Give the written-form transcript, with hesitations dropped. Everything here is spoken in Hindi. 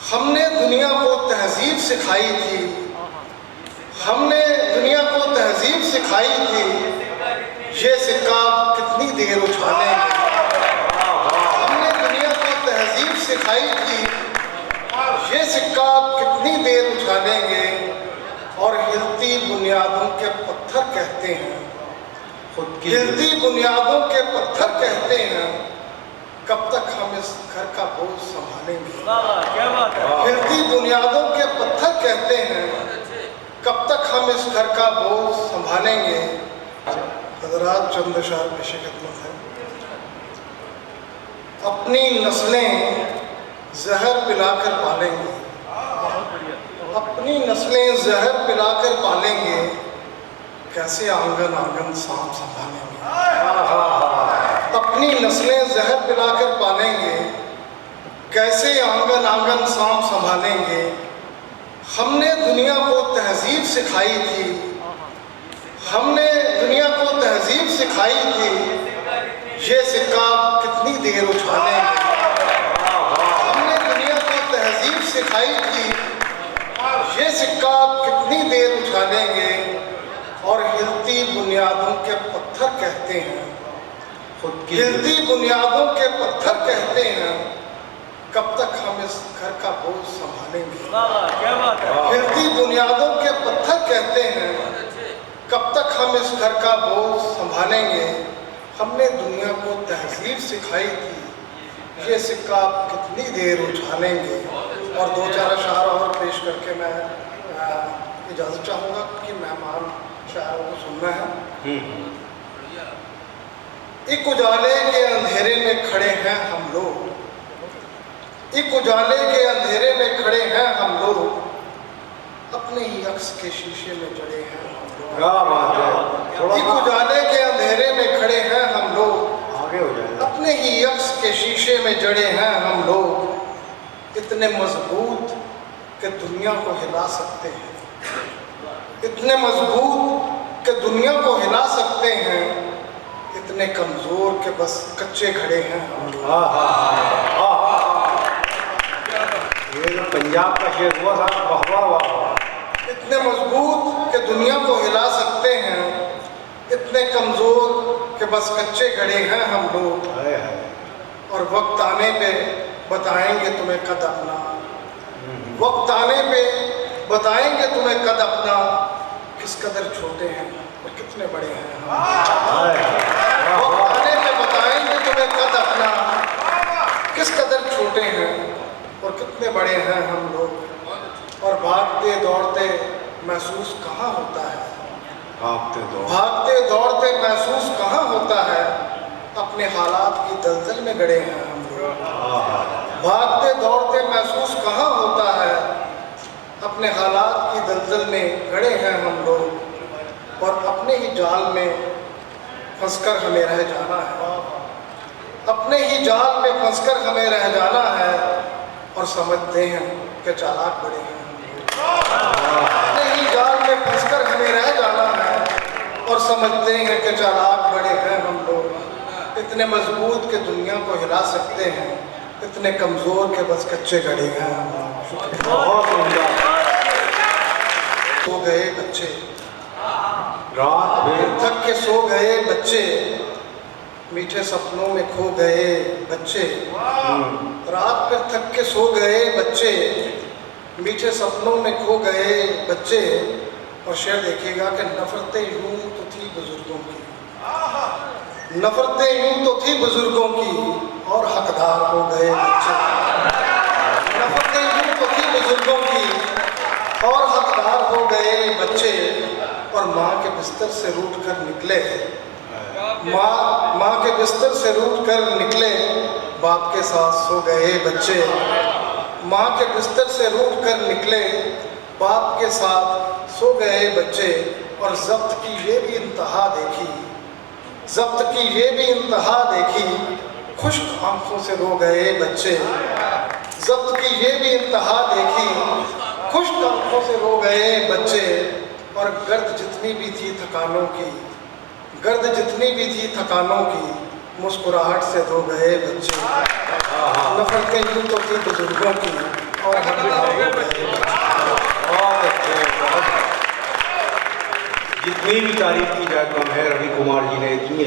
हमने दुनिया को तहजीब सिखाई थी, हमने दुनिया को तहजीब सिखाई थी, ये सिक्का कितनी देर उछालेंगे। हमने दुनिया को तहजीब सिखाई थी, ये सिक्का कितनी देर उछालेंगे। और हिलती बुनियादों के पत्थर कहते हैं, हिलती बुनियादों के पत्थर कहते हैं, कब तक हम इस घर का बोझ संभालेंगे। हिलती बुनियादों के पत्थर कहते हैं, कब तक हम इस घर का बोझ संभालेंगे। हज़रात चंद अशार पेश खिदमत है। अपनी नस्लें जहर पिलाकर पालेंगे, अपनी नस्लें जहर पिलाकर पालेंगे, कैसे आंगन आंगन सांप संभालेंगे। अपनी नस्लें जहर पिलाकर पालेंगे, कैसे आंगन आंगन सांप संभालेंगे। हमने दुनिया को तहजीब सिखाई थी, हमने दुनिया को तहजीब सिखाई थी, ये सिक्का कितनी देर उछालेंगे। हमने दुनिया को तहजीब सिखाई थी, ये सिक्का कितनी देर उछालेंगे। और हिलती बुनियादों के पत्थर कहते हैं, हिलती बुनियादों के पत्थर कहते हैं, कब तक हम इस घर का बोझ संभालेंगे। हिलती बुनियादों के पत्थर कहते हैं, कब तक हम इस घर का बोझ संभालेंगे। हमने दुनिया को तहजीब सिखाई थी, ये सिक्का कितनी देर उछालेंगे। और दो चार अशार और पेश करके मैं इजाज़त चाहूँगा कि मेहमान शायरों को सुनना है। एक उजाले के अंधेरे में खड़े हैं हम लोग, एक उजाले के अंधेरे में खड़े हैं हम लोग, अपने ही अक्स के शीशे में जड़े हैं हम लोग। क्या बात है। एक उजाले के अंधेरे में खड़े हैं हम लोग, आगे हो जाए। अपने ही अक्स के शीशे में जड़े हैं हम लोग, इतने मजबूत कि दुनिया को हिला सकते हैं, इतने मजबूत कि दुनिया को हिला सकते हैं, इतने कमजोर कि बस कच्चे खड़े हैं हम लोग। ये जो पंजाब का शेर हुआ था, वाह वाह वाह। इतने मजबूत कि दुनिया को हिला सकते हैं, इतने कमजोर कि बस कच्चे खड़े हैं हम लोग। और वक्त आने पे बताएंगे तुम्हें कद अपना, वक्त आने पे बताएंगे तुम्हें कद अपना, किस कदर छोटे हैं और कितने बड़े हैं हम। वक्त आने पे बताएंगे तुम्हें कद अपना, किस कदर छोटे हैं और कितने बड़े हैं हम लोग। और भागते दौड़ते महसूस कहाँ होता है, भागते दौड़ते महसूस कहाँ होता है, अपने हालात की दलदल में गड़े हैं हम लोग। भागते दौड़ते महसूस कहाँ होता है, अपने हालात की दलदल में गड़े हैं हम लोग। और अपने ही जाल में फंसकर हमें रह जाना है, अपने ही जाल में फंसकर हमें रह जाना है। और समझते हैं कि चालाक बड़े हैं हम लोग, अपने ही जाल में फंसकर हमें रह जाना है। और समझते हैं कि चालाक बड़े हैं हम लोग, इतने मजबूत कि दुनिया को हिला सकते हैं, इतने कमज़ोर के बस कच्चे गड़े हैं हम लोग। बहुत सुंदर। सो गए बच्चे, रात में थक के सो गए बच्चे, मीठे सपनों में खो गए बच्चे। रात पर थक के सो गए बच्चे, मीठे सपनों में खो गए बच्चे। और शेर देखिएगा कि नफरतें यूं तो थी बुजुर्गों की, नफरतें यूं तो थी बुजुर्गों की, और हकदार हो गए बच्चे। नफरतें यूं तो थी बुजुर्गों की, और हकदार हो गए बच्चे। और माँ के बिस्तर से रूठ कर निकले, माँ के बिस्तर से रूठ कर निकले, बाप के साथ सो गए बच्चे। माँ के बिस्तर से रूठ कर निकले, बाप के साथ सो गए बच्चे। और ज़ब्त की ये भी इंतहा देखी, ज़ब्त की ये भी इंतहा देखी, खुश्क आंखों से रो गए बच्चे। ज़ब्त की ये भी इंतहा देखी, खुश्क आंखों से रो गए बच्चे। और गर्द जितनी भी थी थकानों की, गर्द जितनी भी थी थकानों की, मुस्कुराहट से धो गए बच्चे। नफरतें यूं तो थी बुजुर्गों की, और हम भी बहुत अच्छे, बहुत। जितनी भी तारीफ की जाए कम है, रवि कुमार जी ने इतनी